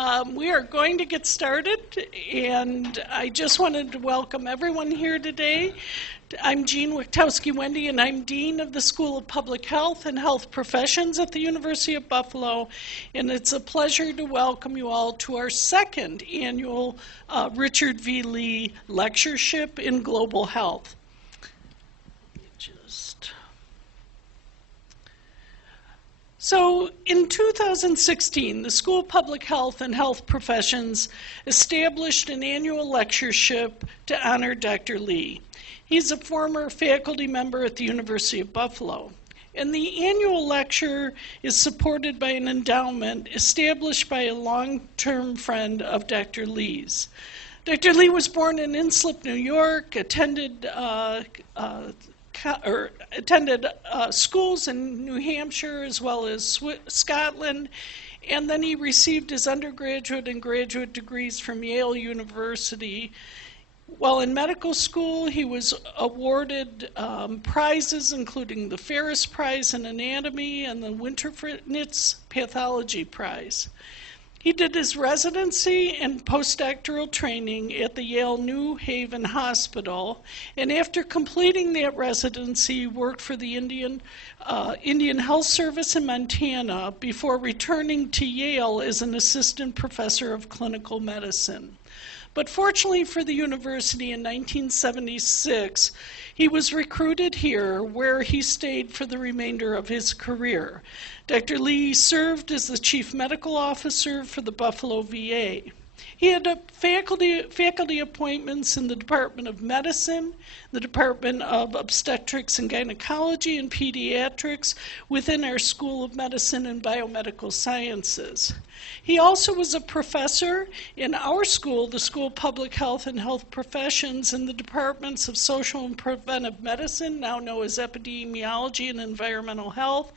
We are going to get started, and I just wanted to welcome everyone here today. I'm Jean Wichtowski-Wendy, and I'm Dean of the School of Public Health and Health Professions at the University of Buffalo, and it's a pleasure to welcome you all to our second annual Richard V. Lee Lectureship in Global Health. So in 2016, the School of Public Health and Health Professions established an annual lectureship to honor Dr. Lee. He's a former faculty member at the University of Buffalo. And the annual lecture is supported by an endowment established by a long-term friend of Dr. Lee's. Dr. Lee was born in Islip, New York, attended schools in New Hampshire as well as Scotland, and then he received his undergraduate and graduate degrees from Yale University. While in medical school, he was awarded prizes, including the Ferris Prize in Anatomy and the Winterfritz Pathology Prize. He did his residency and postdoctoral training at the Yale New Haven Hospital, and after completing that residency, worked for the Indian Health Service in Montana before returning to Yale as an assistant professor of clinical medicine. But fortunately for the university, in 1976, he was recruited here, where he stayed for the remainder of his career. Dr. Lee served as the chief medical officer for the Buffalo VA. He had faculty appointments in the Department of Medicine, the Department of Obstetrics and Gynecology and Pediatrics within our School of Medicine and Biomedical Sciences. He also was a professor in our school, the School of Public Health and Health Professions, in the departments of Social and Preventive Medicine, now known as Epidemiology and Environmental Health,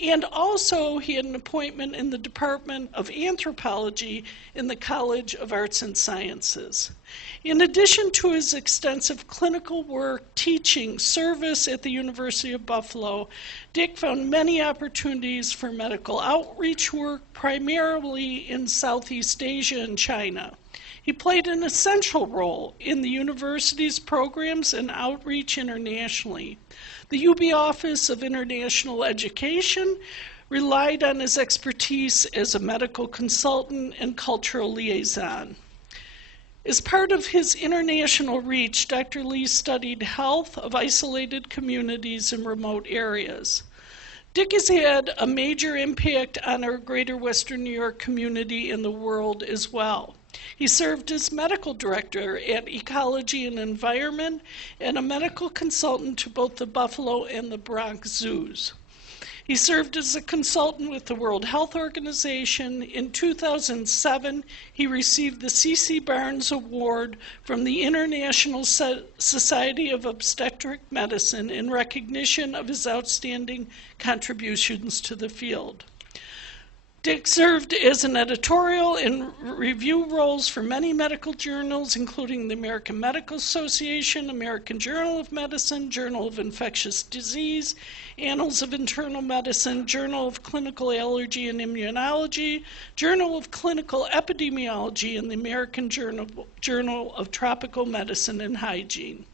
and also he had an appointment in the Department of Anthropology in the College of Arts and Sciences. In addition to his extensive clinical work, teaching, service at the University of Buffalo, Dick found many opportunities for medical outreach work, primarily in Southeast Asia and China. He played an essential role in the university's programs and outreach internationally. The UB Office of International Education relied on his expertise as a medical consultant and cultural liaison. As part of his international reach, Dr. Lee studied health of isolated communities in remote areas. Dick has had a major impact on our greater Western New York community and the world as well. He served as medical director at Ecology and Environment and a medical consultant to both the Buffalo and the Bronx zoos. He served as a consultant with the World Health Organization. In 2007, he received the C.C. Barnes Award from the International Society of Obstetric Medicine in recognition of his outstanding contributions to the field. Dick served as an editorial and review roles for many medical journals, including the American Medical Association, American Journal of Medicine, Journal of Infectious Disease, Annals of Internal Medicine, Journal of Clinical Allergy and Immunology, Journal of Clinical Epidemiology, and the American Journal of Tropical Medicine and Hygiene.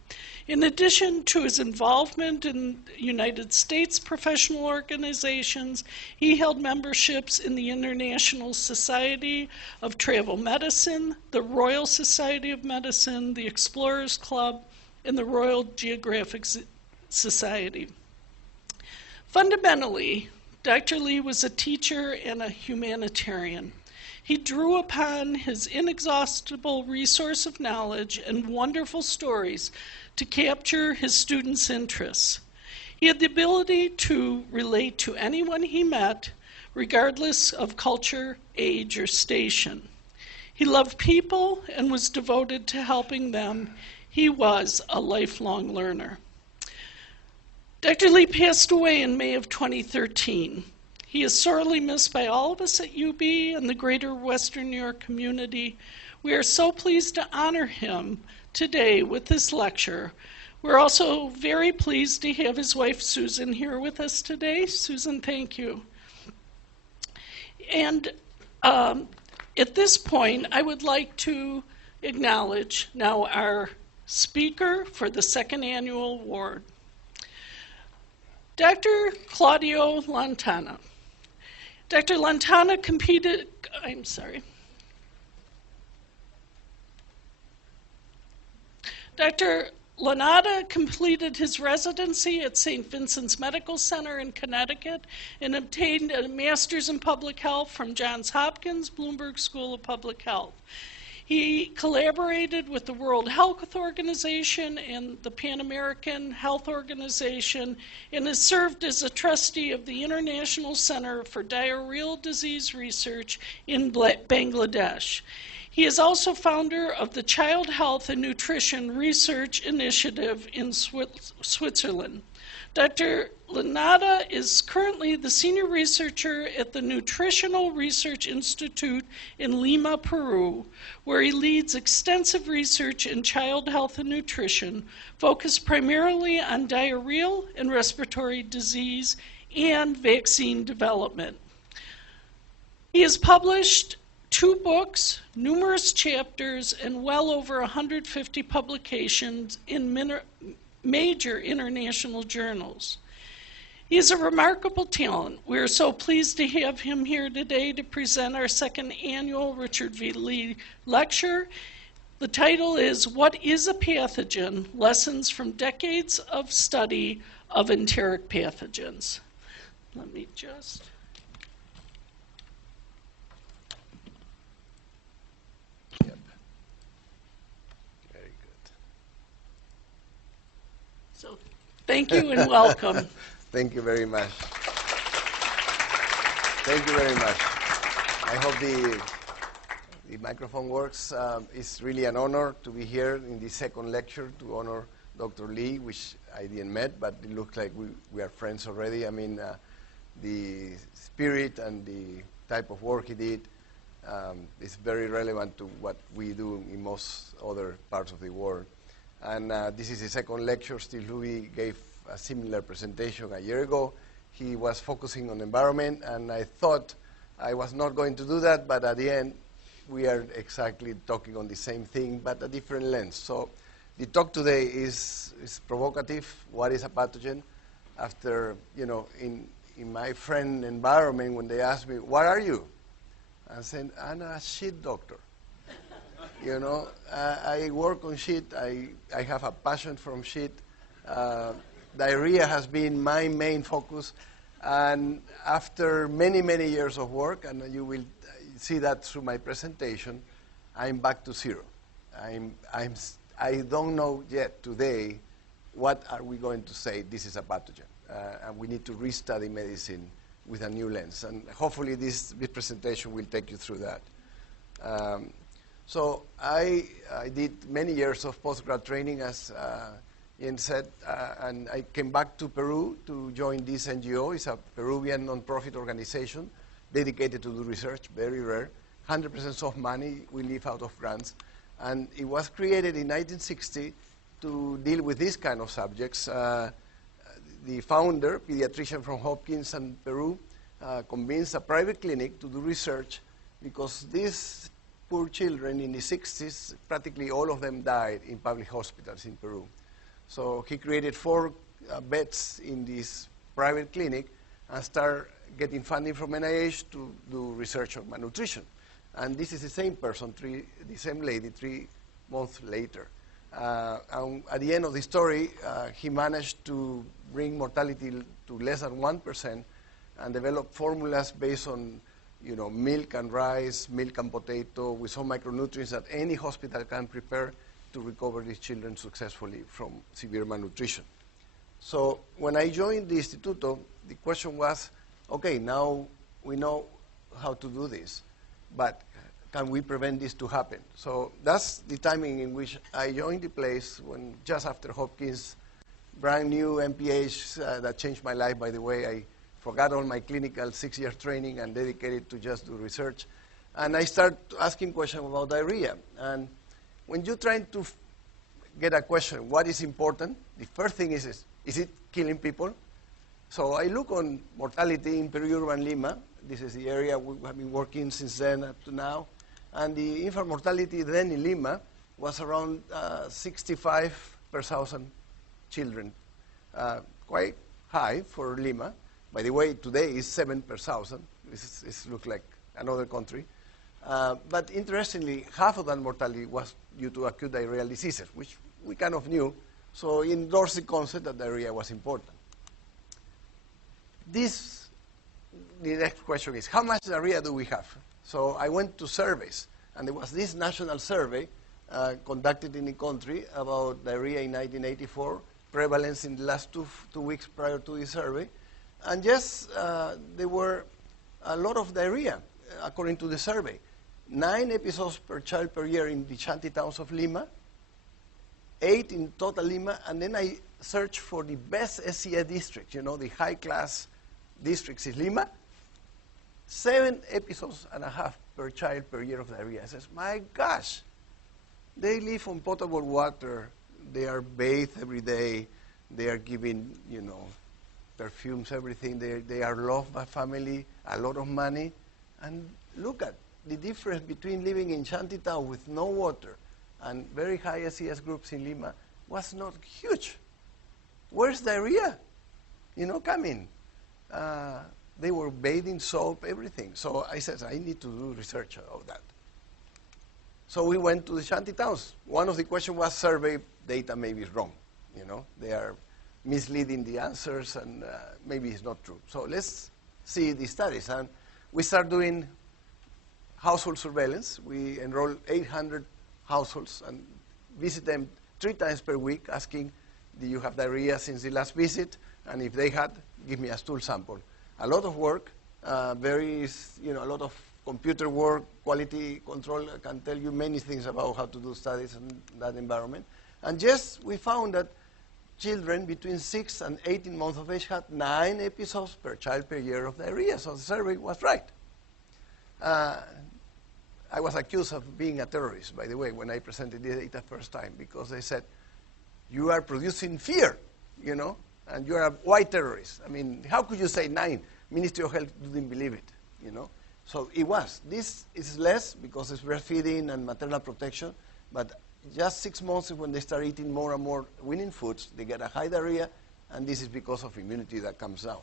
In addition to his involvement in United States professional organizations, he held memberships in the International Society of Travel Medicine, the Royal Society of Medicine, the Explorers Club, and the Royal Geographic Society. Fundamentally, Dr. Lee was a teacher and a humanitarian. He drew upon his inexhaustible resource of knowledge and wonderful stories to capture his students' interests. He had the ability to relate to anyone he met, regardless of culture, age, or station. He loved people and was devoted to helping them. He was a lifelong learner. Dr. Lee passed away in May of 2013. He is sorely missed by all of us at UB and the greater Western New York community. We are so pleased to honor him today with this lecture. We're also very pleased to have his wife Susan here with us today. Susan, thank you. And At this point, I would like to acknowledge now our speaker for the second annual award, Dr. Claudio Lantana. Dr. Lantana competed, Dr. Lanata completed his residency at St. Vincent's Medical Center in Connecticut and obtained a master's in public health from Johns Hopkins Bloomberg School of Public Health. He collaborated with the World Health Organization and the Pan American Health Organization and has served as a trustee of the International Center for Diarrheal Disease Research in Bangladesh. He is also founder of the Child Health and Nutrition Research Initiative in Switzerland. Dr. Lanata is currently the senior researcher at the Nutritional Research Institute in Lima, Peru, where he leads extensive research in child health and nutrition, focused primarily on diarrheal and respiratory disease and vaccine development. He has published 2 books, numerous chapters, and well over 150 publications in major international journals. He is a remarkable talent. We are so pleased to have him here today to present our second annual Richard V. Lee Lecture. The title is, What is a Pathogen? Lessons from Decades of Study of Enteric Pathogens. Let me just... So, thank you and welcome. Thank you very much. Thank you very much. I hope the microphone works. It's really an honor to be here in the second lecture to honor Dr. Lee, which I didn't met, but it looks like we are friends already. I mean, the spirit and the type of work he did is very relevant to what we do in most other parts of the world. And this is the second lecture. Steve Louis gave a similar presentation a year ago. He was focusing on environment, and I thought I was not going to do that, but at the end, we are exactly talking on the same thing, but a different lens. So the talk today is provocative. What is a pathogen? After, in my friend environment, when they ask me, what are you? I said, I'm a shit doctor. I work on shit. I have a passion from shit. Diarrhea has been my main focus. And after many, many years of work, and you will see that through my presentation, I'm back to zero. I don't know yet today what are we going to say this is a pathogen. And we need to restudy medicine with a new lens. And hopefully this presentation will take you through that. So I did many years of postgrad training, as Ian said, and I came back to Peru to join this NGO. It's a Peruvian non-profit organization dedicated to do research, very rare, 100% of money we live out of grants. And it was created in 1960 to deal with these kind of subjects. The founder, pediatrician from Hopkins and Peru, convinced a private clinic to do research because these poor children in the 60s, practically all of them died in public hospitals in Peru. So he created 4 beds in this private clinic and started getting funding from NIH to do research on malnutrition. And this is the same person, the same lady, 3 months later. And at the end of the story, he managed to bring mortality to less than 1% and develop formulas based on milk and rice, milk and potato, with some micronutrients that any hospital can prepare to recover these children successfully from severe malnutrition. So when I joined the Instituto, the question was, okay, now we know how to do this, but can we prevent this to happen? So that's the timing in which I joined the place, when just after Hopkins, brand new MPH that changed my life, by the way. I forgot all my clinical 6-year training and dedicated to just do research. And I started asking questions about diarrhea. And when you're trying to get a question, what is important? The first thing is it killing people? So I look on mortality in Peru and Lima. This is the area we have been working since then up to now. And the infant mortality then in Lima was around 65 per 1,000 children. Quite high for Lima. By the way, today is 7 per 1,000. This looks like another country. But interestingly, half of that mortality was due to acute diarrheal diseases, which we kind of knew. So endorsed the concept that diarrhea was important. The next question is, how much diarrhea do we have? So I went to surveys, and there was this national survey conducted in the country about diarrhea in 1984, prevalence in the last two weeks prior to the survey. And yes, there were a lot of diarrhea, according to the survey. 9 episodes per child per year in the shanty towns of Lima, 8 in total Lima, and then I searched for the best SCA districts, you know, the high-class districts in Lima. 7 episodes and a half per child per year of diarrhea. I says, my gosh, they live on potable water, they are bathed every day, they are given, you know, perfumes, everything. They are loved by family, a lot of money. And look at the difference between living in shantytown with no water and very high SES groups in Lima was not huge. Where's diarrhea? You know, coming. They were bathing, soap, everything. So I said, I need to do research about that. So we went to the shanty towns. One of the questions was survey data maybe is wrong. You know, they are misleading the answers, and maybe it's not true. So let's see the studies. And we start doing household surveillance. We enroll 800 households and visit them 3 times per week, asking, do you have diarrhea since the last visit? And if they had, give me a stool sample. A lot of work, a lot of computer work, quality control. I can tell you many things about how to do studies in that environment. And just we found that children between 6 and 18 months of age had 9 episodes per child per year of diarrhea. So the survey was right. I was accused of being a terrorist, by the way, when I presented the data first time, because they said, you are producing fear, you know, and you're a white terrorist. I mean, how could you say 9? Ministry of Health didn't believe it, you know. So it was. This is less because it's breastfeeding and maternal protection, but just 6 months when they start eating more and more weaning foods, they get a high diarrhea, and this is because of immunity that comes down.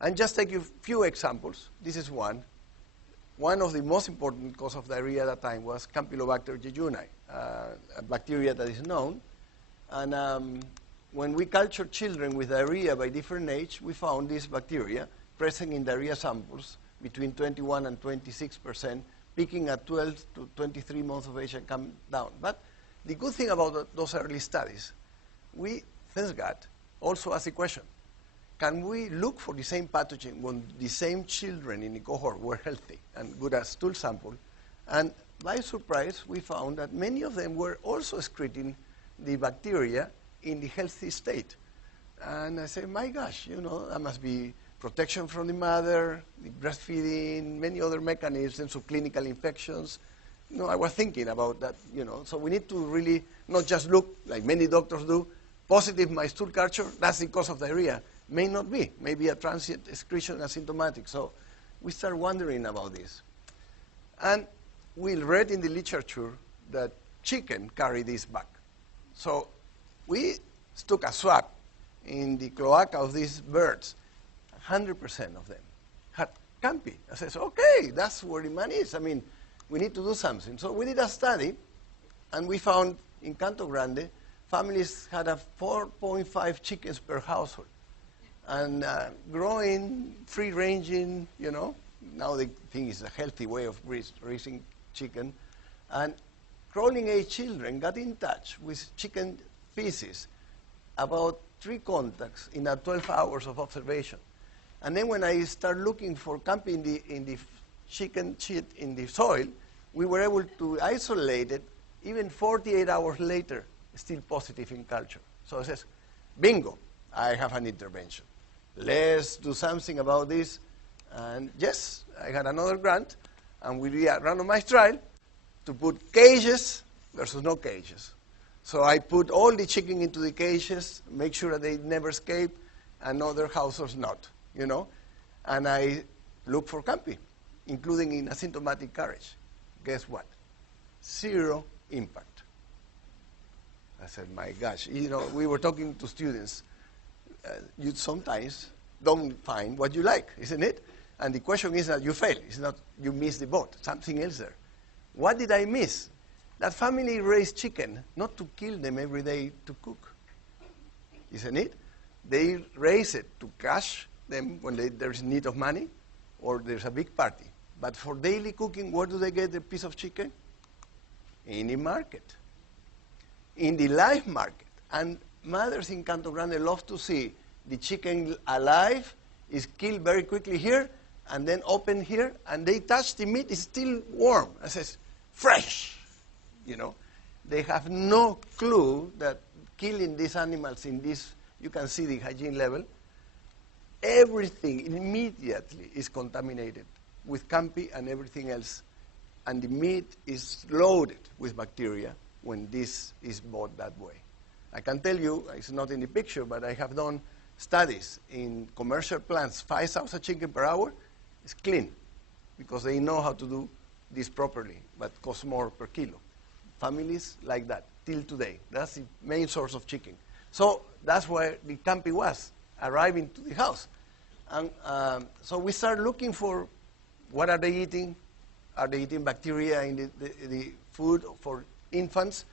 And just take you a few examples. This is one. One of the most important causes of diarrhea at that time was Campylobacter jejuni, a bacteria that is known. And when we cultured children with diarrhea by different age, we found this bacteria present in diarrhea samples between 21 and 26%, peaking at 12 to 23 months of age and come down. But the good thing about those early studies, we, thank God, also asked the question, can we look for the same pathogen when the same children in the cohort were healthy and good as stool sample? And by surprise, we found that many of them were also excreting the bacteria in the healthy state. And I said, my gosh, you know, that must be protection from the mother, the breastfeeding, many other mechanisms of clinical infections. You know, I was thinking about that, you know. So we need to really not just look, like many doctors do, positive my stool culture, that's the cause of diarrhea. May not be. Maybe a transient excretion asymptomatic. So we start wondering about this. And we read in the literature that chicken carry this back. So we took a swab in the cloaca of these birds. 100% of them had Campy. I said, okay, that's where the money is. I mean, we need to do something. So we did a study, and we found in Canto Grande, families had a 4.5 chickens per household. And growing, free-ranging, you know, now they think it's a healthy way of raising chicken. And crawling age children got in touch with chicken feces, about 3 contacts in 12 hours of observation. And then when I start looking for Campy in the chicken shit in the soil, we were able to isolate it even 48 hours later, still positive in culture. So it says, bingo, I have an intervention. Let's do something about this. And yes, I had another grant, and we did a randomized trial to put cages versus no cages. So I put all the chicken into the cages, make sure that they never escape, and other households not, you know. And I look for Campy, including in asymptomatic carriage. Guess what? Zero impact. I said, my gosh. You know, we were talking to students. You sometimes don't find what you like, isn't it? And the question is that you fail. It's not you miss the boat. Something else there. What did I miss? That family raised chicken not to kill them every day to cook, isn't it? They raise it to cash them when there's need of money or there's a big party. But for daily cooking, where do they get the piece of chicken? In the market, in the live market. And mothers in Canto Grande love to see the chicken alive, is killed very quickly here, and then open here, and they touch the meat, it's still warm. It says, fresh, you know. They have no clue that killing these animals in this, you can see the hygiene level, everything immediately is contaminated with Campy and everything else. And the meat is loaded with bacteria when this is bought that way. I can tell you, it's not in the picture, but I have done studies in commercial plants, 5,000 chicken per hour, it's clean, because they know how to do this properly, but costs more per kilo. Families like that, till today. That's the main source of chicken. So that's where the Campy was, arriving to the house. And so we started looking for what are they eating? Are they eating bacteria in the food for infants?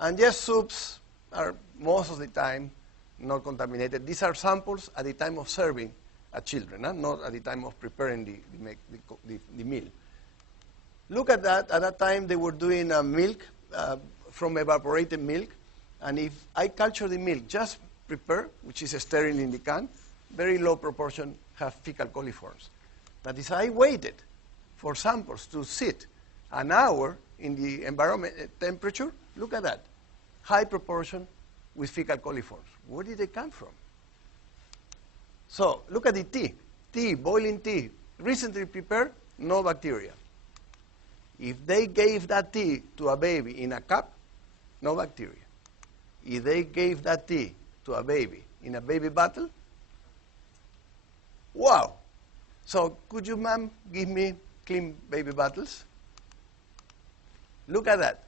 And yes, soups are most of the time not contaminated. These are samples at the time of serving at children, not at the time of preparing the meal. Look at that. At that time, they were doing milk from evaporated milk. And if I culture the milk, just prepare, which is sterile in the can, very low proportion have fecal coliforms. But if I waited for samples to sit an hour in the environment temperature, look at that. High proportion with fecal coliforms. Where did they come from? So look at the tea. Tea, boiling tea, recently prepared, no bacteria. If they gave that tea to a baby in a cup, no bacteria. If they gave that tea to a baby in a baby bottle, wow. So could you, ma'am, give me clean baby bottles? Look at that.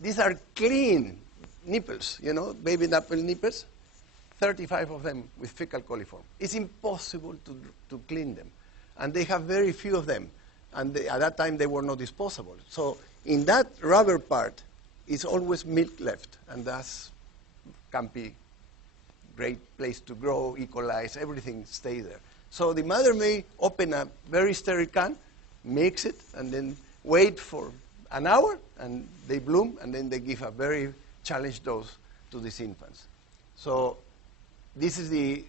These are clean nipples, you know, baby nipple nipples, 35 of them with fecal coliform. It's impossible to clean them. And they have very few of them. And at that time, they were not disposable. So in that rubber part, is always milk left. And that's Campy, great place to grow, E. coli, everything stays there. So the mother may open a very sterile can, mix it, and then wait for an hour, and they bloom, and then they give a very challenged dose to these infants. So this is the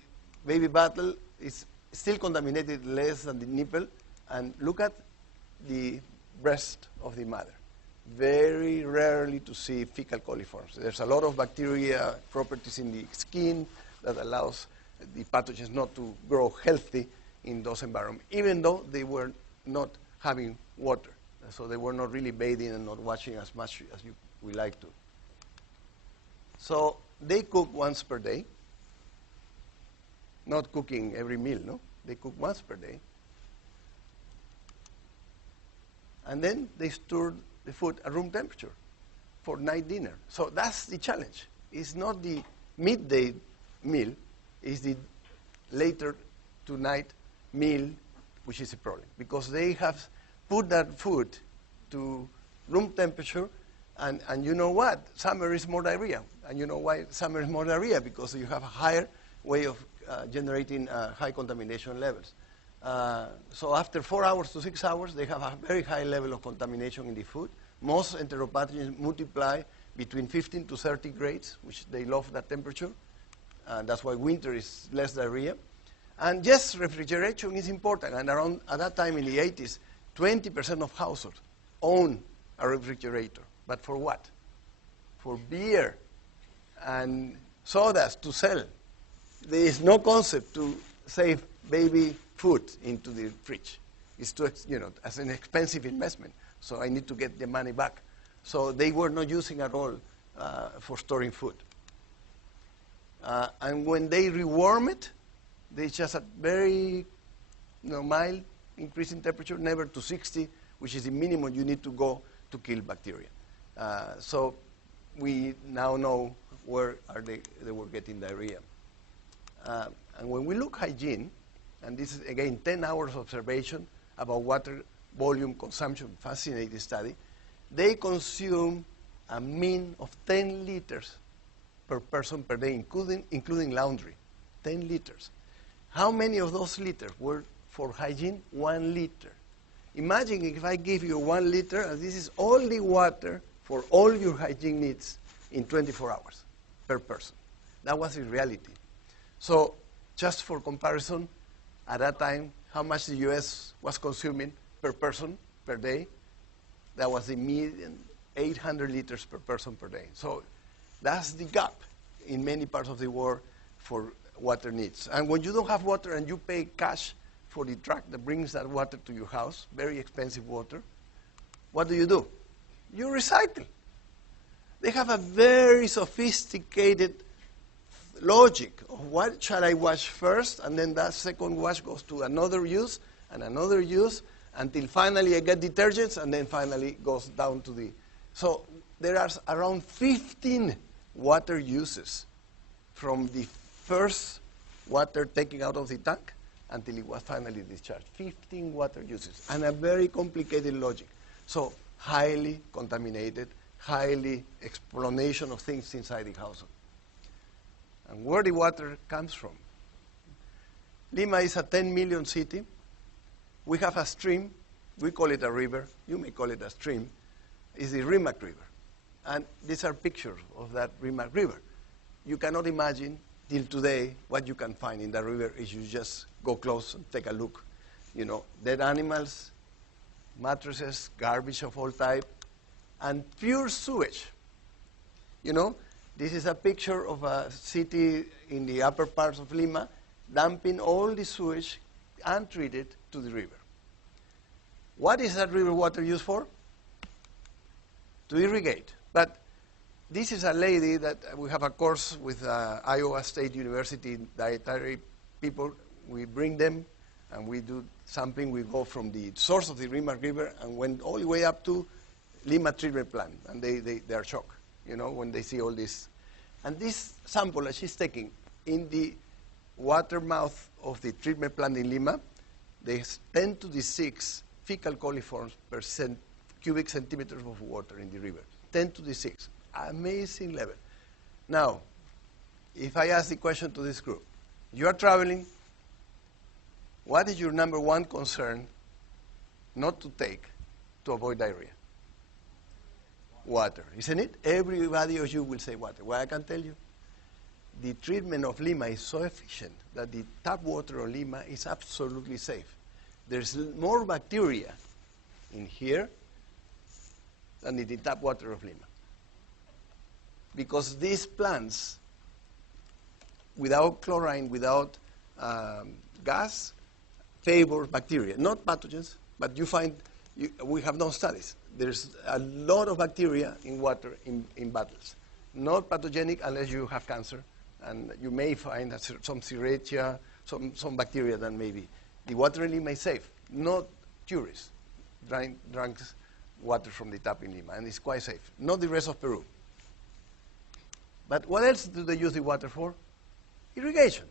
baby bottle. It's still contaminated less than the nipple. And look at the breast of the mother. Very rarely to see fecal coliforms. There's a lot of bacteria properties in the skin that allows the pathogens not to grow healthy in those environments, even though they were not having water. So they were not really bathing and not washing as much as we like to. So they cook once per day. Not cooking every meal, no? They cook once per day. And then they store the food at room temperature for night dinner. So that's the challenge. It's not the midday meal, it's the later tonight meal, which is a problem. Because they have put that food to room temperature, and you know what? Summer is more diarrhea. And you know why summer is more diarrhea? Because you have a higher way of generating high contamination levels. So after 4 hours to 6 hours, they have a very high level of contamination in the food. Most enteropathogens multiply between 15 to 30 grades, which they love that temperature. That's why winter is less diarrhea. And yes, refrigeration is important. And around at that time in the 80s, 20% of households own a refrigerator. But for what? For beer and sodas to sell. There is no concept to save baby food into the fridge. It's too, as an expensive investment. So I need to get the money back. So they were not using at all for storing food. And when they rewarm it, they just a very mild increase in temperature, never to 60, which is the minimum you need to go to kill bacteria. So we now know where they were getting diarrhea. And when we look hygiene, and this is again 10 hours observation about water volume consumption, fascinating study, they consume a mean of 10 liters per person per day, including laundry, 10 liters. How many of those liters were for hygiene? 1 liter. Imagine if I give you 1 liter, and this is all the water for all your hygiene needs in 24 hours per person. That was in reality. So just for comparison, at that time, how much the US was consuming per person per day? That was the median, 800 liters per person per day. So that's the gap in many parts of the world for water needs. And when you don't have water and you pay cash for the truck that brings that water to your house, very expensive water, what do? You recycle. They have a very sophisticated logic of what shall I wash first, and then that second wash goes to another use and another use until finally I get detergents, and then finally goes down to the... So there are around 15 water uses from the first water taken out of the tank until it was finally discharged. 15 water uses, and a very complicated logic. So highly contaminated, highly explanation of things inside the household. And where the water comes from. Lima is a 10 million city. We have a stream. We call it a river. You may call it a stream. It's the Rimac River. And these are pictures of that Rimac River. You cannot imagine till today what you can find in that river if you just go close and take a look. You know, dead animals, mattresses, garbage of all type, and pure sewage. You know, this is a picture of a city in the upper parts of Lima dumping all the sewage untreated to the river. What is that river water used for? To irrigate. But this is a lady that we have a course with Iowa State University dietary people. We bring them and we do sampling. We go from the source of the Rimac River and went all the way up to Lima treatment plant. And they are shocked, you know, when they see all this. And this sample that she's taking in the water mouth of the treatment plant in Lima, there's 10 to the 6 fecal coliforms per cubic centimeters of water in the river. 10 to the 6. Amazing level. Now, if I ask the question to this group, you are traveling, what is your number one concern not to take to avoid diarrhea? Water, isn't it? Everybody of you will say water. Well, I can tell you, the treatment of Lima is so efficient that the tap water of Lima is absolutely safe. There's more bacteria in here than in the tap water of Lima. Because these plants, without chlorine, without gas, favor bacteria. Not pathogens, but you find, we have done studies. There's a lot of bacteria in water in bottles. Not pathogenic unless you have cancer. And you may find some Serratia, some bacteria that maybe. The water in Lima is safe. Not tourists drink water from the tap in Lima, and it's quite safe. Not the rest of Peru. But what else do they use the water for? Irrigation.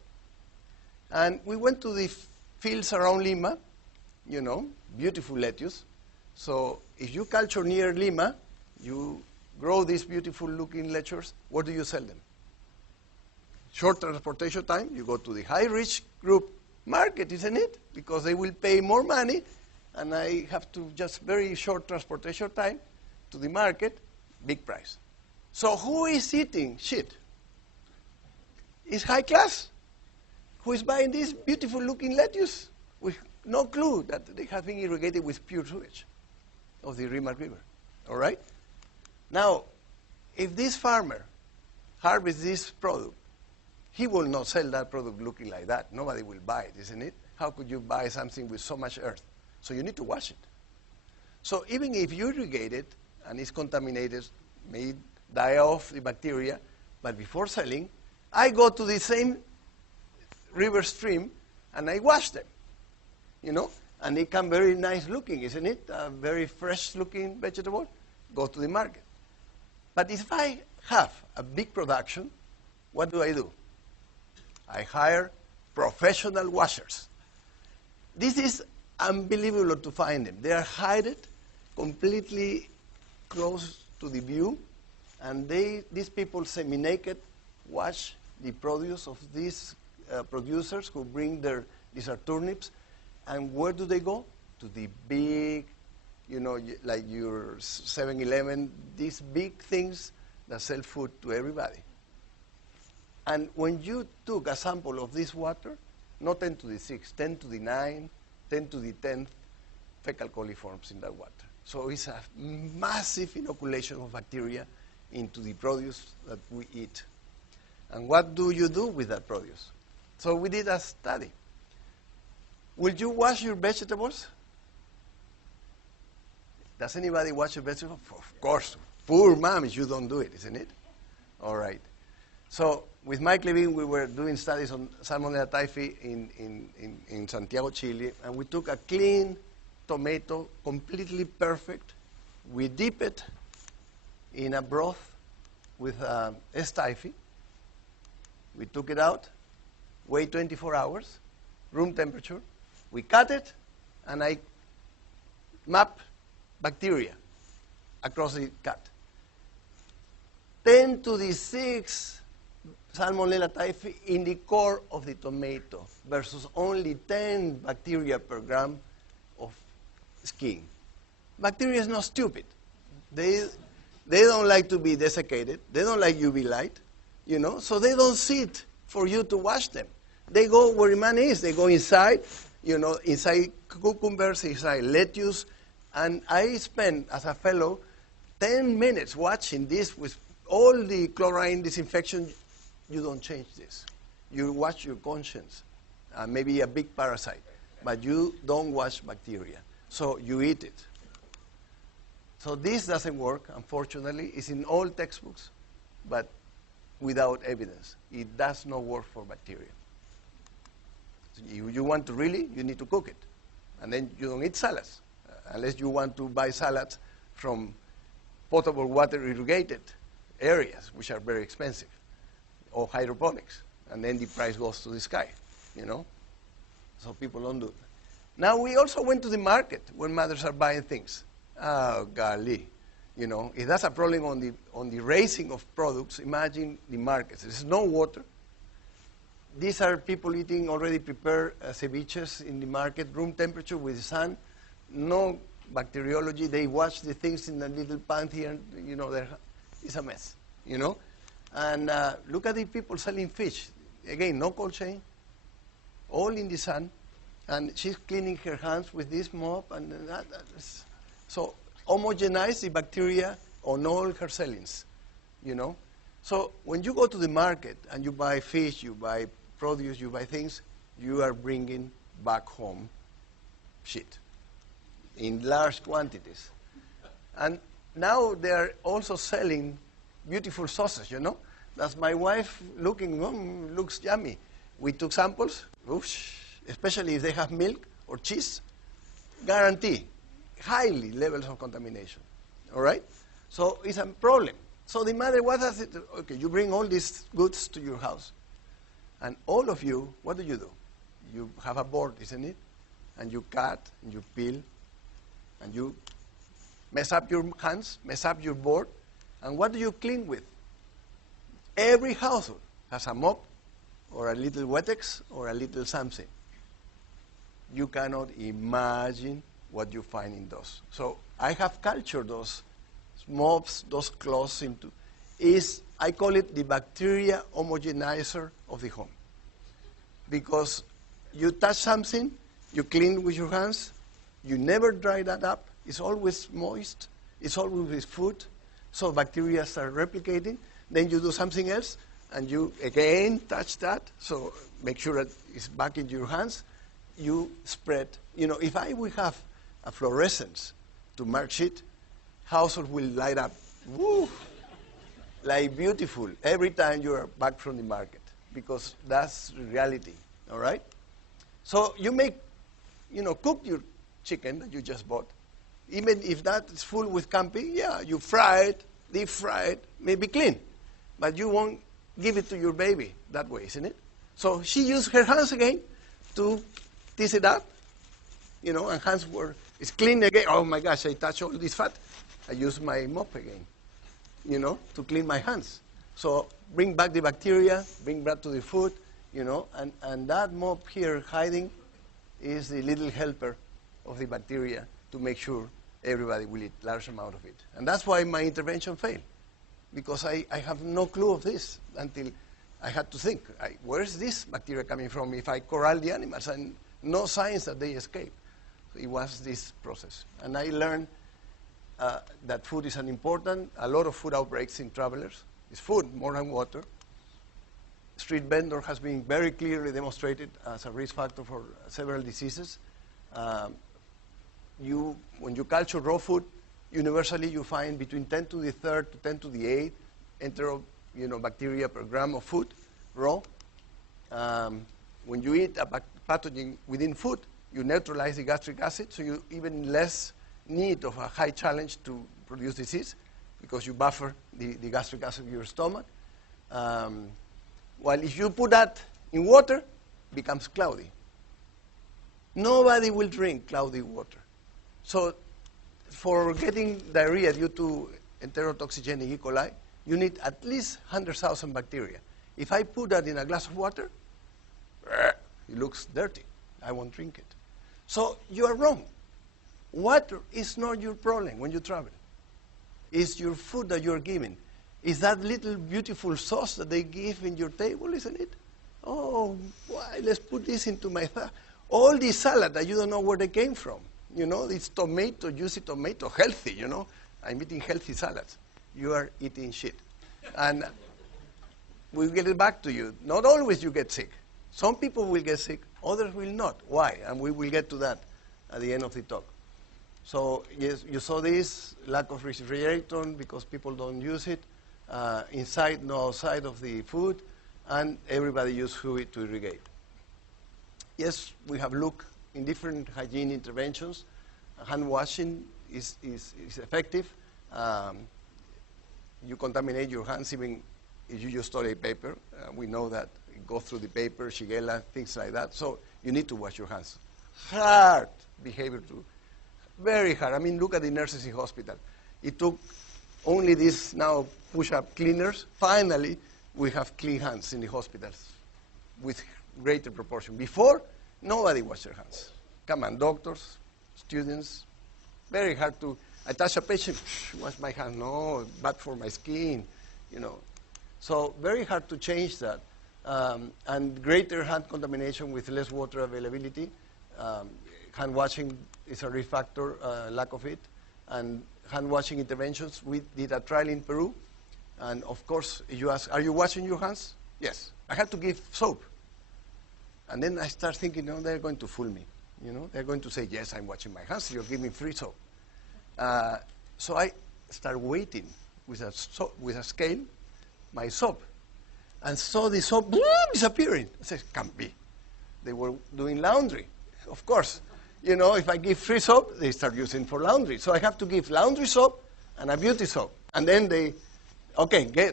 And we went to the fields around Lima, you know, beautiful lettuce. So if you culture near Lima, you grow these beautiful looking lettuce, where do you sell them? Short transportation time, you go to the high-rich group market, isn't it? Because they will pay more money, and I have to just very short transportation time to the market, big price. So who is eating shit? It's high class. Who is buying this beautiful looking lettuce with no clue that they have been irrigated with pure sewage of the Rimac River, all right? Now, if this farmer harvests this product, he will not sell that product looking like that. Nobody will buy it, isn't it? How could you buy something with so much earth? So you need to wash it. So even if you irrigate it and it's contaminated, may die off the bacteria, but before selling, I go to the same river stream and I wash them. You know, And it can be very nice looking, isn't it? A very fresh looking vegetable, go to the market. But if I have a big production, what do? I hire professional washers. This is unbelievable to find them. They are hidden completely close to the view, and these people semi-naked wash the produce of these producers who bring these are turnips. And where do they go? To the big, like your 7-Eleven, these big things that sell food to everybody. And when you took a sample of this water, not 10 to the 6, 10 to the 9, 10 to the 10th fecal coliforms in that water. So it's a massive inoculation of bacteria into the produce that we eat. And what do you do with that produce? So we did a study. Will you wash your vegetables? Does anybody wash your vegetables? Of course. Poor moms, you don't do it, isn't it? All right. So with Mike Levine, we were doing studies on Salmonella typhi in Santiago, Chile, and we took a clean tomato, completely perfect. We dip it in a broth with S. typhi. We took it out, wait 24 hours, room temperature. We cut it, and I map bacteria across the cut. 10 to the 6 Salmonella typhi in the core of the tomato versus only 10 bacteria per gram of skin. Bacteria is not stupid. They don't like to be desiccated. They don't like UV light, so they don't sit for you to wash them. They go where the money is. They go inside, inside cucumbers, inside lettuce. And I spent, as a fellow, 10 minutes watching this with all the chlorine disinfection. You don't change this. You watch your conscience, maybe a big parasite, but you don't watch bacteria. So you eat it. So this doesn't work, unfortunately. It's in all textbooks, but without evidence. It does not work for bacteria. So you want to really, you need to cook it. And then you don't eat salads, unless you want to buy salads from potable water irrigated areas, which are very expensive, or hydroponics. And then the price goes to the sky, So people don't do it. Now, we also went to the market when mothers are buying things. Oh, golly. If that's a problem on the raising of products, imagine the markets. There's no water. These are people eating already prepared ceviches in the market, room temperature with sun, no bacteriology. They wash the things in a little pan here, it's a mess, And look at the people selling fish. Again, no cold chain, all in the sun. And she's cleaning her hands with this mop. And so homogenize the bacteria on all her sellings, So when you go to the market and you buy fish, you buy produce, you buy things, you are bringing back home shit in large quantities. And now they're also selling beautiful sauces, That's my wife looking, looks yummy. We took samples, especially if they have milk or cheese, guarantee highly levels of contamination, all right? So it's a problem. So the mother, what does it, okay, you bring all these goods to your house, and all of you, what do? You have a board, isn't it? And you cut, and you peel, and you mess up your hands, mess up your board, and what do you clean with? Every household has a mop, or a little Wetex, or a little something. You cannot imagine what you find in those. So I have cultured those mops, those cloths into, I call it the bacteria homogenizer of the home. Because you touch something, you clean with your hands, you never dry that up, it's always moist, it's always with food, so bacteria start replicating, then you do something else, and you again touch that, so make sure that it's back in your hands, you spread. If I will have a fluorescence to mark shit, household will light up, woo, like beautiful, every time you are back from the market, because that's reality, all right? So you make cook your chicken that you just bought. Even if that is full with Campy, yeah, you fry it, deep fry it, maybe clean. But you won't give it to your baby that way, isn't it? So she used her hands again to tease it up, and hands it's clean again. Oh my gosh, I touched all this fat. I use my mop again, to clean my hands. So bring back the bacteria, bring back to the food, and that mop here hiding is the little helper of the bacteria to make sure everybody will eat large amount of it. And that's why my intervention failed, because I have no clue of this until I had to think, where is this bacteria coming from if I corral the animals? And no signs that they escape. So it was this process. And I learned that food is a lot of food outbreaks in travelers. It's food more than water. Street vendor has been very clearly demonstrated as a risk factor for several diseases. When you culture raw food, universally you find between 10 to the third to 10 to the 8th bacteria per gram of food, raw. When you eat a pathogen within food, you neutralize the gastric acid, so you even less need of a high challenge to produce disease because you buffer the gastric acid of your stomach. While if you put that in water, it becomes cloudy. Nobody will drink cloudy water. So for getting diarrhea due to enterotoxigenic E. coli, you need at least 100,000 bacteria. If I put that in a glass of water, it looks dirty. I won't drink it. So you are wrong. Water is not your problem when you travel. It's your food that you're giving. It's that little beautiful sauce that they give in your table, isn't it? Oh, why, let's put this into my all this salad that you don't know where they came from. It's tomato, juicy tomato, healthy, I'm eating healthy salads. You are eating shit. And we'll get it back to you. Not always you get sick. Some people will get sick, others will not. Why? And we will get to that at the end of the talk. So yes, you saw this, lack of refrigerator because people don't use it. Inside, no outside of the food. And everybody uses fluid to irrigate. Yes, we have looked in different hygiene interventions. Hand washing is effective. You contaminate your hands even if you use toilet paper. We know that it goes through the paper, Shigella, things like that. So you need to wash your hands. Hard behavior too. Very hard. I mean, look at the nurses in hospital. It took only these now push-up cleaners. Finally, we have clean hands in the hospitals with greater proportion. Before, nobody washed their hands. Come on, doctors, students, very hard to attach a patient, wash my hands. No, bad for my skin, So very hard to change that. And greater hand contamination with less water availability. Hand washing is a risk factor, lack of it. And hand washing interventions, we did a trial in Peru. And of course, you ask, are you washing your hands? Yes. I had to give soap. And then I start thinking, no, they're going to fool me. They're going to say, yes, I'm washing my hands. You're giving free soap. So I start weighting with a scale my soap. And saw the soap disappearing. I said, can't be. They were doing laundry. Of course. If I give free soap, they start using for laundry. So I have to give laundry soap and a beauty soap. And then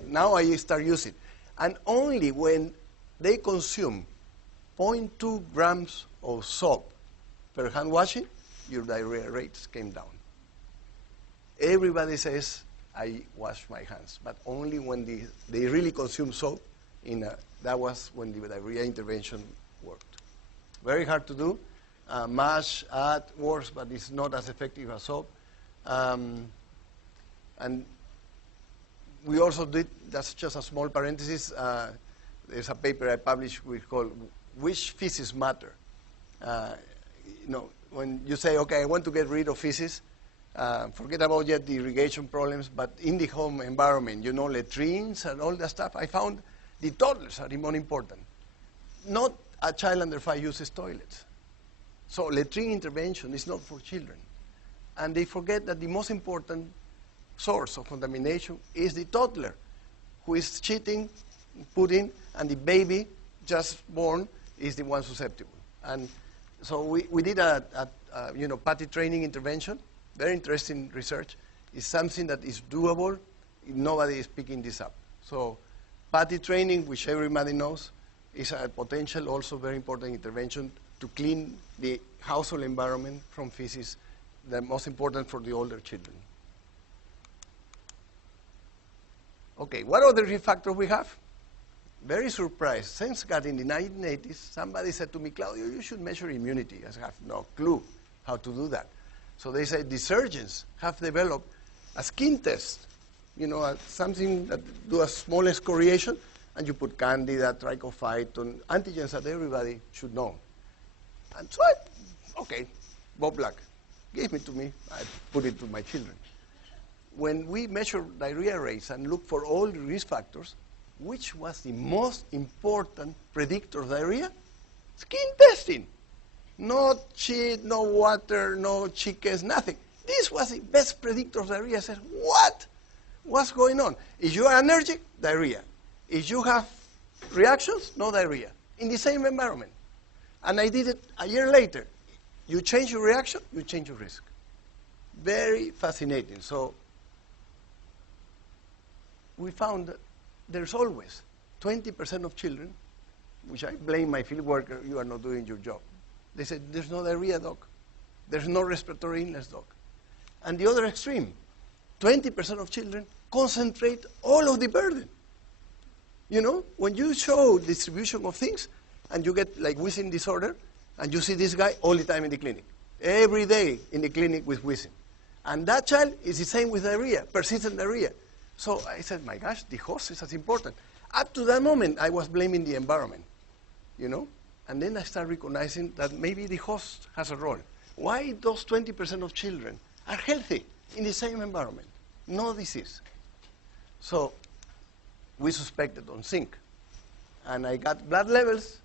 now I start using. And only when they consume 0.2 grams of soap per hand washing, your diarrhea rates came down. Everybody says, I wash my hands, but only when they really consume soap. That was when the diarrhea intervention worked. Very hard to do. Mash, add, works, but it's not as effective as soap. And we also did, that's just a small parenthesis, there's a paper I published we call Which Feces Matter? When you say, okay, I want to get rid of feces, forget about yet the irrigation problems, but in the home environment, latrines and all that stuff, I found the toddlers are the more important. Not a child under 5 uses toilets. So latrine intervention is not for children. And they forget that the most important source of contamination is the toddler, who is cheating, putting, and the baby just born is the one susceptible. And So we did a potty training intervention. Very interesting research. It's something that is doable. Nobody is picking this up. So potty training, which everybody knows, is a potential also very important intervention to clean the household environment from feces, the most important for the older children. Okay, what other risk factors we have? Very surprised. Since got in the 1980s, somebody said to me, Claudio, you should measure immunity. I have no clue how to do that. So they said the surgeons have developed a skin test, something that do a small excoriation, and you put candida, trichophyton, antigens that everybody should know. And so okay, Bob Black gave it to me. I put it to my children. When we measure diarrhea rates and look for all the risk factors, which was the most important predictor of diarrhea? Skin testing. No shit, no water, no chickens, nothing. This was the best predictor of diarrhea. I said, what? What's going on? If you are allergic, diarrhea. If you have reactions, no diarrhea. In the same environment. And I did it a year later. You change your reaction, you change your risk. Very fascinating. So we found that there's always 20% of children, which I blame my field worker, you are not doing your job. They said, there's no diarrhea, doc. There's no respiratory illness, doc. And the other extreme, 20% of children concentrate all of the burden. When you show distribution of things, and you get like wheezing disorder, and you see this guy all the time in the clinic, every day in the clinic with wheezing. And that child is the same with diarrhea, persistent diarrhea. So I said, my gosh, the host is as important. Up to that moment, I was blaming the environment, And then I started recognizing that maybe the host has a role. Why those 20% of children are healthy in the same environment? No disease. So we suspected on zinc. And I got blood levels.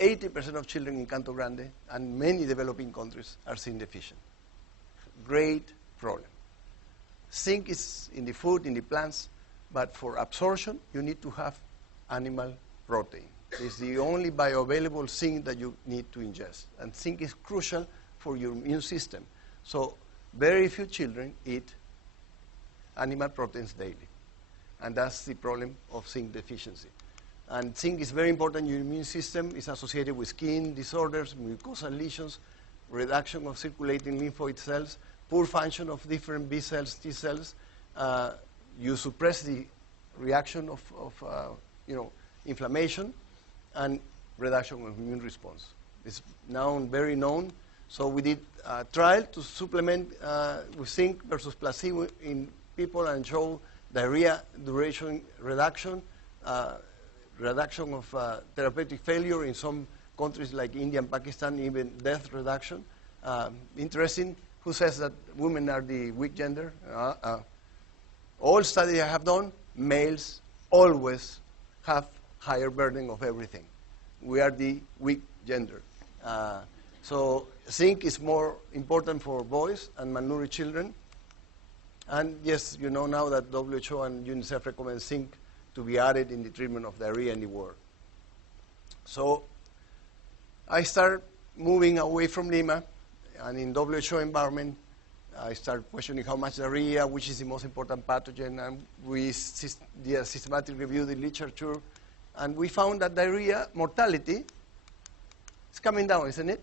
80% of children in Canto Grande and many developing countries are zinc deficient. Great problem. Zinc is in the food, in the plants, but for absorption, you need to have animal protein. It's the only bioavailable zinc that you need to ingest. And zinc is crucial for your immune system. So very few children eat animal proteins daily. And that's the problem of zinc deficiency. And zinc is very important in your immune system. It's associated with skin disorders, mucosal lesions, reduction of circulating lymphoid cells, poor function of different B cells, T cells. You suppress the reaction of inflammation and reduction of immune response. It's now very known. So we did a trial to supplement with zinc versus placebo in people and show diarrhea duration reduction, reduction of therapeutic failure in some countries like India and Pakistan, even death reduction. Interesting. Who says that women are the weak gender? All studies I have done, males always have higher burden of everything. We are the weak gender. So zinc is more important for boys and malnourished children. And yes, you know now that WHO and UNICEF recommend zinc to be added in the treatment of diarrhea in the world. So I start moving away from Lima, and in WHO environment, I start questioning how much diarrhea, which is the most important pathogen, and we did a systematic review of the literature, and we found that diarrhea mortality is coming down, isn't it?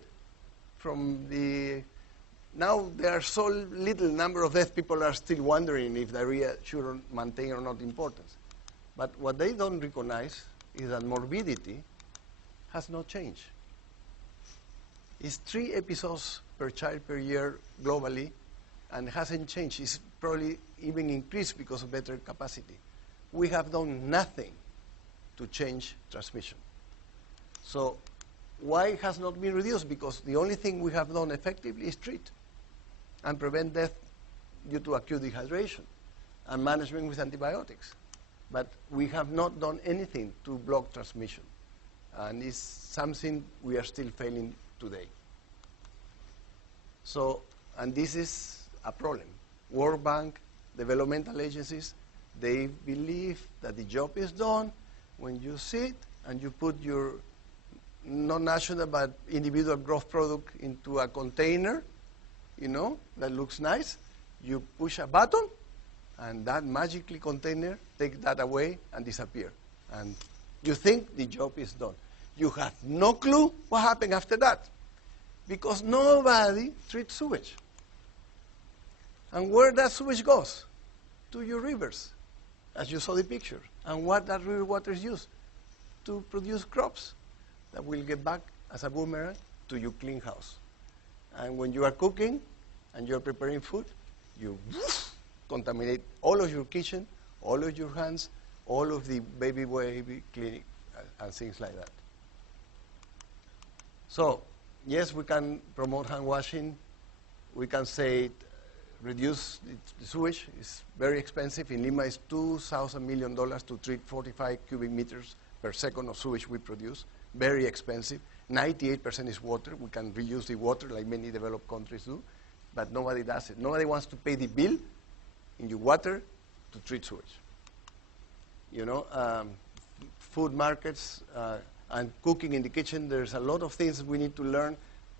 Now there are so little number of deaths, people are still wondering if diarrhea should maintain or not importance. But what they don't recognize is that morbidity has not changed. It's 3 episodes per child per year globally, and hasn't changed. It's probably even increased because of better capacity. We have done nothing to change transmission. So why it has not been reduced? Because the only thing we have done effectively is treat and prevent death due to acute dehydration and management with antibiotics. But we have not done anything to block transmission. And it's something we are still failing today. So, and this is a problem. World Bank, developmental agencies, they believe that the job is done when you sit and you put your not national, but individual growth product into a container, that looks nice. You push a button, and that magically container takes that away and disappear. And you think the job is done. You have no clue what happened after that, because nobody treats sewage. And where that sewage goes? To your rivers, as you saw the picture. And what that river water is used? To produce crops that will get back as a boomerang to your clean house. And when you are cooking and you're preparing food, you contaminate all of your kitchen, all of your hands, all of the baby cleaning, and things like that. So, yes, we can promote hand washing. We can say reduce the sewage. It's very expensive. In Lima, it's $2,000 million to treat 45 cubic meters per second of sewage we produce. Very expensive. 98% is water. We can reuse the water like many developed countries do, but nobody does it. Nobody wants to pay the bill in your water to treat sewage. Food markets and cooking in the kitchen, there's a lot of things we need to learn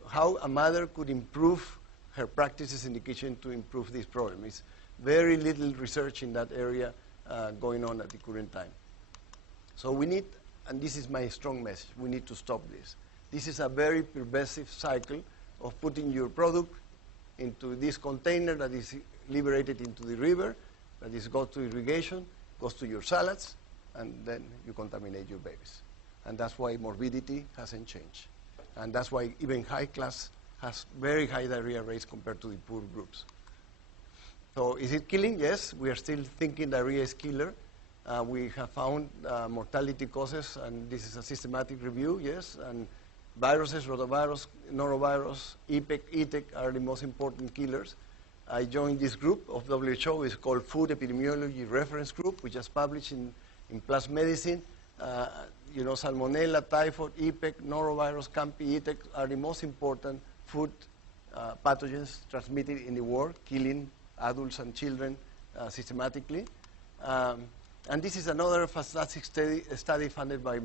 how a mother could improve her practices in the kitchen to improve this problem. It's very little research in that area going on at the current time. So we need, and this is my strong message, we need to stop this. This is a very pervasive cycle of putting your product into this container that is liberated into the river, that is goes to irrigation, goes to your salads, and then you contaminate your babies. And that's why morbidity hasn't changed. And that's why even high class has very high diarrhea rates compared to the poor groups. So is it killing? Yes, we are still thinking diarrhea is killer. We have found mortality causes, and this is a systematic review, yes, and viruses, rotavirus, norovirus, EPEC are the most important killers. I joined this group of WHO. It's called Food Epidemiology Reference Group, which is published in PLAS Medicine. Salmonella, typhoid, EPEC, norovirus, EPEC are the most important food pathogens transmitted in the world, killing adults and children systematically. And this is another fantastic study funded by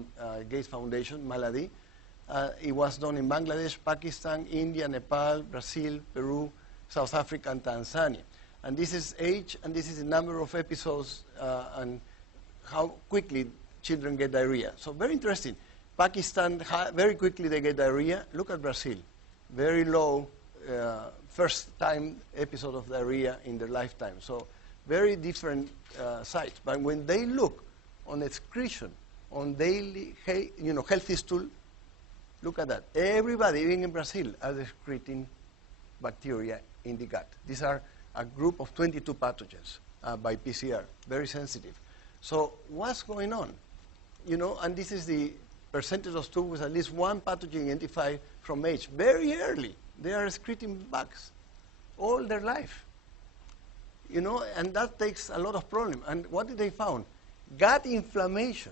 Gates Foundation, Maladi. It was done in Bangladesh, Pakistan, India, Nepal, Brazil, Peru, South Africa, and Tanzania. And this is age, and this is the number of episodes and how quickly children get diarrhea. So very interesting. Pakistan, very quickly they get diarrhea. Look at Brazil. Very low first time episode of diarrhea in their lifetime. So very different sites. But when they look on excretion, on daily, healthy stool, look at that. Everybody, even in Brazil, are excreting bacteria in the gut. These are a group of 22 pathogens by PCR, very sensitive. So what's going on? And this is the percentage of stool with at least one pathogen identified from age. Very early, they are excreting bugs all their life. And that takes a lot of problem. And what did they found? Gut inflammation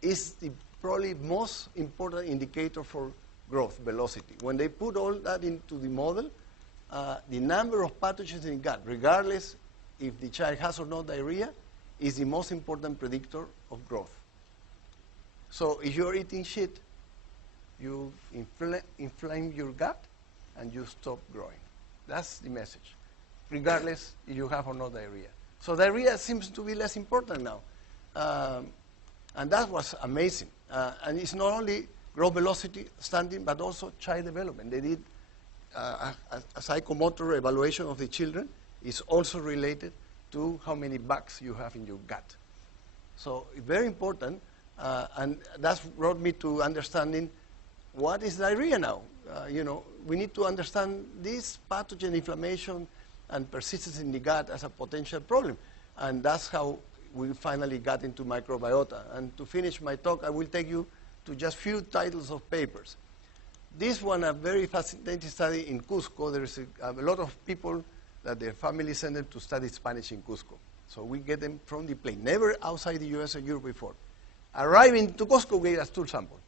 is the probably most important indicator for growth velocity. When they put all that into the model, the number of pathogens in the gut, regardless if the child has or not diarrhea, is the most important predictor of growth. So if you're eating shit, you inflame your gut and you stop growing. That's the message, regardless if you have or not diarrhea. So diarrhea seems to be less important now. And that was amazing. And it's not only growth velocity standing, but also child development. They did a psychomotor evaluation of the children. It's also related to how many bugs you have in your gut. So it's very important, and that's brought me to understanding what is diarrhea now. We need to understand this pathogen inflammation and persistence in the gut as a potential problem. And that's how we finally got into microbiota. And to finish my talk, I will take you to just few titles of papers. This one, a very fascinating study in Cusco. There is a lot of people that their families send them to study Spanish in Cusco. So we get them from the plane, never outside the US or Europe before. Arriving to Cusco, we get a stool sample.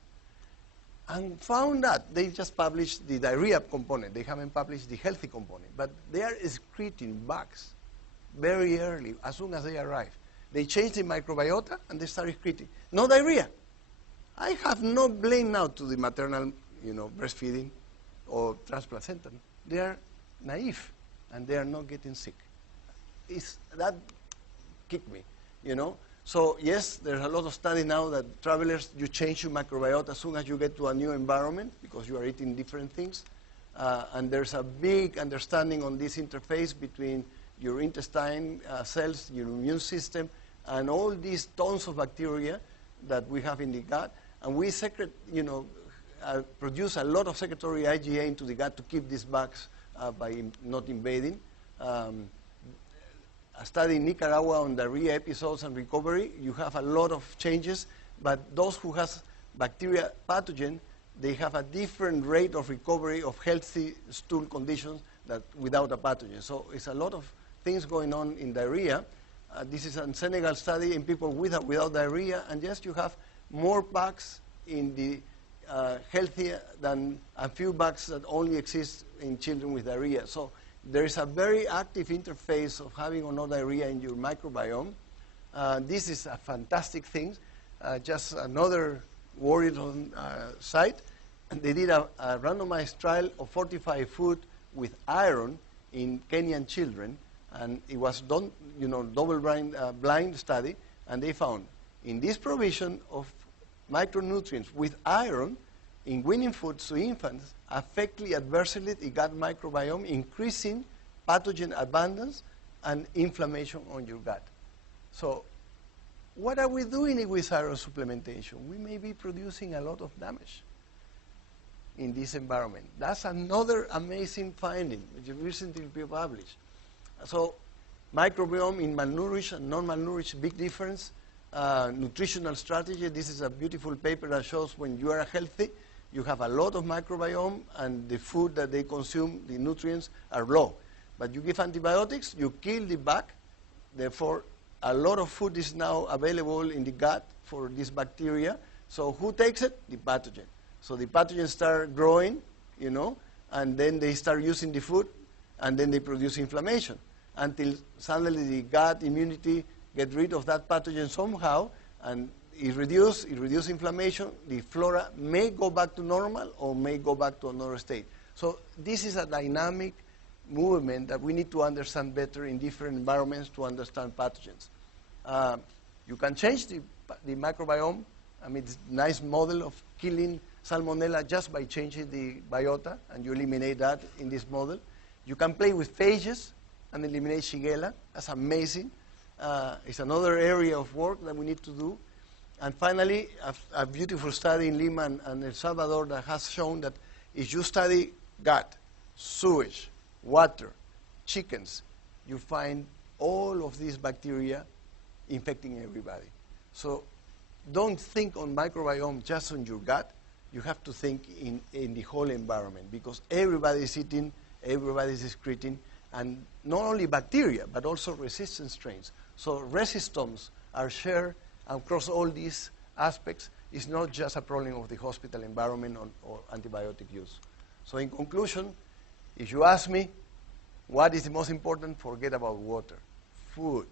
And found that they just published the diarrhea component. They haven't published the healthy component. But they are excreting bugs very early, as soon as they arrive. They change the microbiota and they start excreting. No diarrhea. I have no blame now to the maternal, breastfeeding or transplacenta. They are naive, and they are not getting sick. That kicked me, So yes, there's a lot of study now that travelers, you change your microbiota as soon as you get to a new environment because you are eating different things. And there's a big understanding on this interface between your intestine cells, your immune system, and all these tons of bacteria that we have in the gut. And we produce a lot of secretory IgA into the gut to keep these bugs by not invading. A study in Nicaragua on diarrhea episodes and recovery, you have a lot of changes, but those who have bacteria pathogen, they have a different rate of recovery of healthy stool conditions that without a pathogen. So it's a lot of things going on in diarrhea. This is a Senegal study in people without diarrhea, and yes, you have more bugs in the healthier than a few bugs that only exist in children with diarrhea. So there is a very active interface of having or no diarrhea in your microbiome. This is a fantastic thing. Just another Wharton site. And they did a randomized trial of fortified food with iron in Kenyan children, and it was done, blind study, and they found in this provision of micronutrients with iron in weaning foods to infants affectly adversely the gut microbiome, increasing pathogen abundance and inflammation on your gut. So what are we doing with iron supplementation? We may be producing a lot of damage in this environment. That's another amazing finding, which recently published. So microbiome in malnourished and non-malnourished, big difference. Nutritional strategy, this is a beautiful paper that shows when you are healthy, you have a lot of microbiome, and the food that they consume, the nutrients, are low. But you give antibiotics, you kill the bug, therefore a lot of food is now available in the gut for this bacteria. So who takes it? The pathogen. So the pathogens start growing, and then they start using the food, and then they produce inflammation until suddenly the gut immunity get rid of that pathogen somehow, and it reduces inflammation. The flora may go back to normal or may go back to another state. So this is a dynamic movement that we need to understand better in different environments to understand pathogens. You can change the microbiome. I mean, it's a nice model of killing Salmonella just by changing the biota, and you eliminate that in this model. You can play with phages and eliminate Shigella. That's amazing. It's another area of work that we need to do. And finally, a beautiful study in Lima and El Salvador that has shown that if you study gut, sewage, water, chickens, you find all of these bacteria infecting everybody. So don't think on microbiome just on your gut. You have to think in the whole environment, because everybody is eating, everybody is excreting, and not only bacteria, but also resistant strains. So resistomes are shared across all these aspects. It's not just a problem of the hospital environment or antibiotic use. So in conclusion, if you ask me, what is the most important? Forget about water. Food.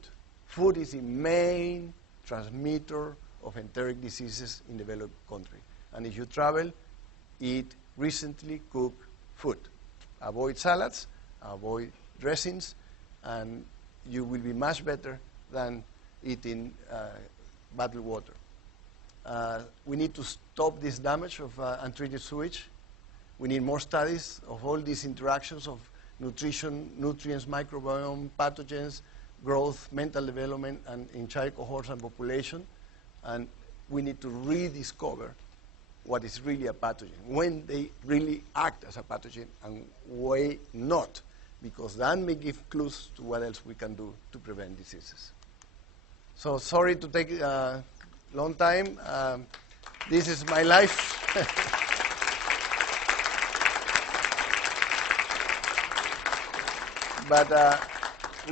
Food is the main transmitter of enteric diseases in developed countries. And if you travel, eat recently cooked food. Avoid salads, avoid dressings, and you will be much better than eating bottled water. We need to stop this damage of untreated sewage. We need more studies of all these interactions of nutrition, nutrients, microbiome, pathogens, growth, mental development, and in child cohorts and population. And we need to rediscover what is really a pathogen, when they really act as a pathogen and why not, because that may give clues to what else we can do to prevent diseases. So sorry to take a long time. This is my life. But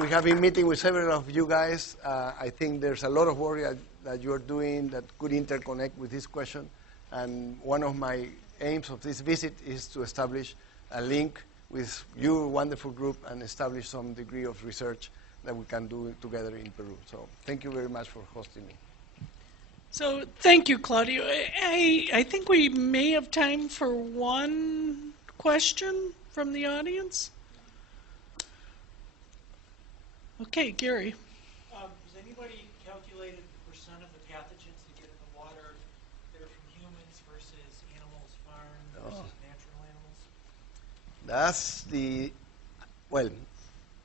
we have been meeting with several of you guys. I think there's a lot of work that you are doing that could interconnect with this question. And one of my aims of this visit is to establish a link with your wonderful group and establish some degree of research that we can do together in Peru. So thank you very much for hosting me. So thank you, Claudio. I think we may have time for one question from the audience. Okay, Gary. Has anybody calculated the percent of the pathogens that get in the water that are from humans versus animals farmed versus natural animals? That's well,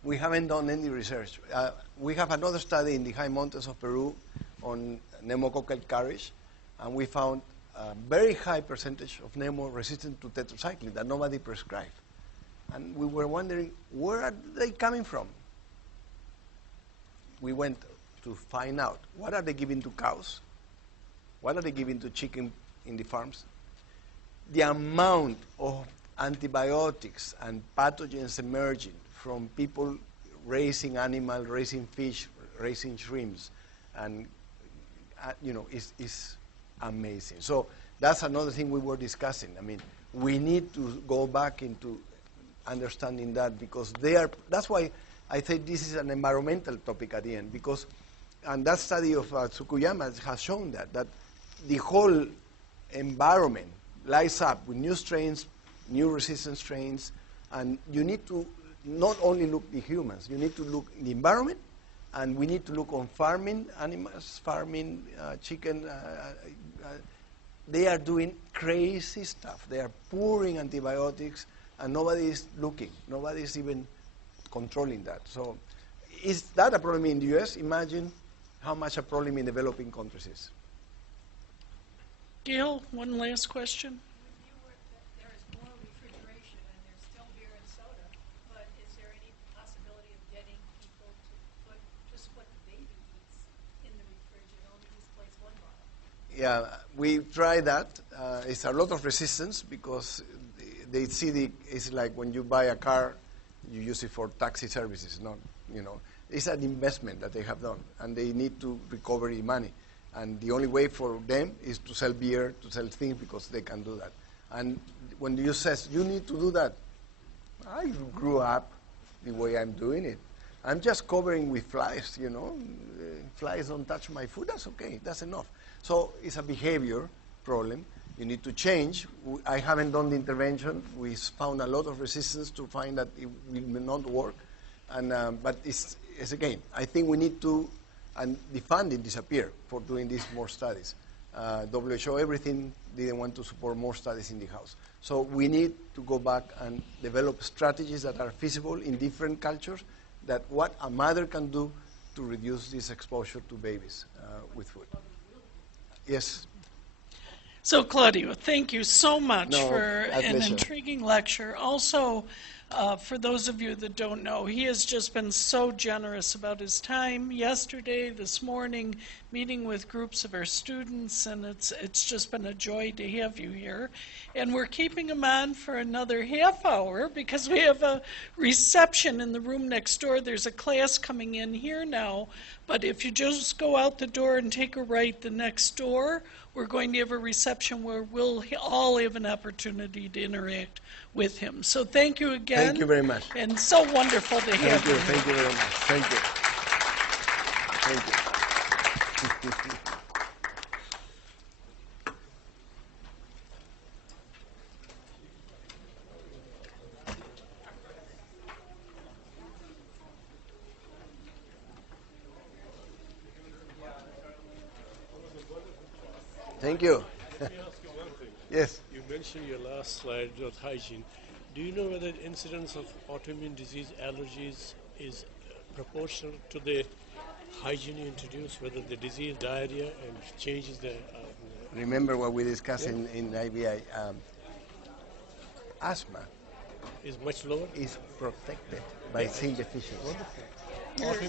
we haven't done any research. We have another study in the high mountains of Peru on pneumococcal caries, and we found a very high percentage of Nemo resistant to tetracycline that nobody prescribed. And we were wondering, where are they coming from? We went to find out, what are they giving to cows? What are they giving to chicken in the farms? The amount of antibiotics and pathogens emerging from people raising animals, raising fish, raising shrimps, and is amazing. So that's another thing we were discussing. I mean, we need to go back into understanding that, because that's why I think this is an environmental topic at the end, and that study of Tsukuyama has shown that the whole environment lights up with new strains, new resistant strains, and you need to not only look at the humans, you need to look at the environment, and we need to look on farming animals, farming chicken. They are doing crazy stuff. They are pouring antibiotics, and nobody is looking. Nobody is even controlling that. So is that a problem in the U.S.? Imagine how much a problem in developing countries is. Gail, one last question. There is more refrigeration and there's still beer and soda, but is there any possibility of getting people to put just what the baby eats in the fridge and only displace one bottle? Yeah, we tried that. It's a lot of resistance, because they see it's like when you buy a car, you use it for taxi services, not, it's an investment that they have done, and they need to recover the money. And the only way for them is to sell beer, to sell things, because they can do that. And when you say, you need to do that, I grew up the way I'm doing it. I'm just covering with flies, Flies don't touch my food, that's okay, that's enough. So it's a behavior problem. You need to change. I haven't done the intervention. We found a lot of resistance to find that it will not work. And, but it's again, I think we need to, and the funding disappeared for doing these more studies. WHO, everything didn't want to support more studies in the house. So we need to go back and develop strategies that are feasible in different cultures, that what a mother can do to reduce this exposure to babies with food. Yes. So, Claudio, thank you so much for an pleasure. intriguing lecture. Also, for those of you that don't know, he has just been so generous about his time yesterday, this morning, meeting with groups of our students, and it's just been a joy to have you here. And we're keeping him on for another half hour because we have a reception in the room next door. There's a class coming in here now, but if you just go out the door and take a right the next door, we're going to have a reception where we'll all have an opportunity to interact with him. So thank you again. Thank you very much. And so wonderful to have you. Thank you very much. Thank you. Thank you. Thank you. Let me ask you one thing. Yes. You mentioned your last slide about hygiene. Do you know whether the incidence of autoimmune disease allergies is proportional to the hygiene you introduce, whether the disease, diarrhea, and changes the... Remember what we discussed in IBI. Asthma is much lower? is protected by zinc deficiency.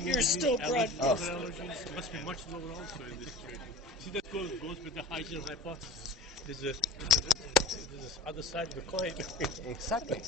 You're still broad. Allergies must be much lower also in this situation. See, that goes with the hygiene hypothesis. There's this other side of the coin. Exactly.